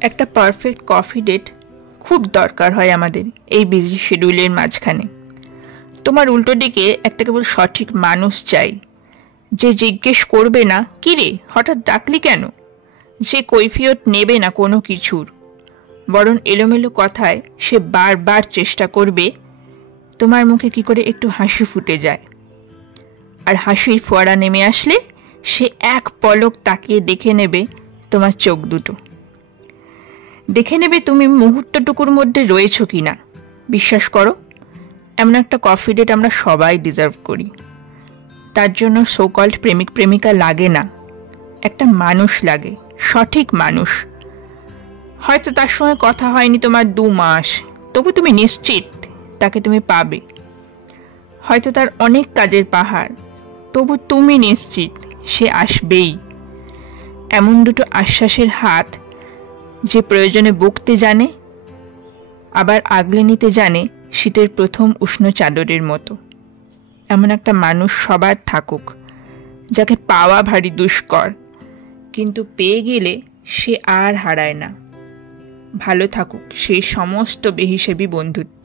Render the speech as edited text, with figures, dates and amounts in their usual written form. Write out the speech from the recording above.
একটা perfect coffee date খুব দরকার হয় আমাদের এই বিজি শিডিউলের মাঝখানে। তোমার উল্টো দিকে একটা কেবল সঠিক মানুষ চাই, যে জিজ্ঞেস করবে না কি রে হঠাৎ ডাকলি কেন, যে কৈফিয়ত নেবে না কোনো কিছুর, বরং এলোমেলো কথায় সে বারবার চেষ্টা করবে তোমার মুখে কি করে একটু হাসি ফুটে যায়। আর হাসির ফোয়ারা নেমে আসলে সে এক পলক তাকিয়ে দেখে নেবে তোমার চোখ দুটো, দেখে নেবে তুমি মুহূর্তটুকুর মধ্যে রয়েছো কিনা। বিশ্বাস করো, এমন একটা কফি ডেট আমরা সবাই ডিজার্ভ করি। তার জন্য সোকল্ড প্রেমিক প্রেমিকা লাগে না, একটা মানুষ লাগে, সঠিক মানুষ। হয়তো তার সঙ্গে কথা হয়নি তোমার 2 মাস, তবু তুমি নিশ্চিত তাকে তুমি পাবে। হয়তো তার অনেক কাজের পাহাড়, তবু তুমি নিশ্চিত সে আসবেই। এমন দুটো আশ্বাসের হাত, যে প্রয়োজনে বকতে জানে, আবার আগলে নিতে জানে শীতের প্রথম উষ্ণ চাদরের মতো। এমন একটা মানুষ সবার থাকুক, যাকে পাওয়া ভারী দুষ্কর, কিন্তু পেয়ে গেলে সে আর হারায় না। ভালো থাকুক সেই সমস্ত বেহিসেবি বন্ধুত্ব।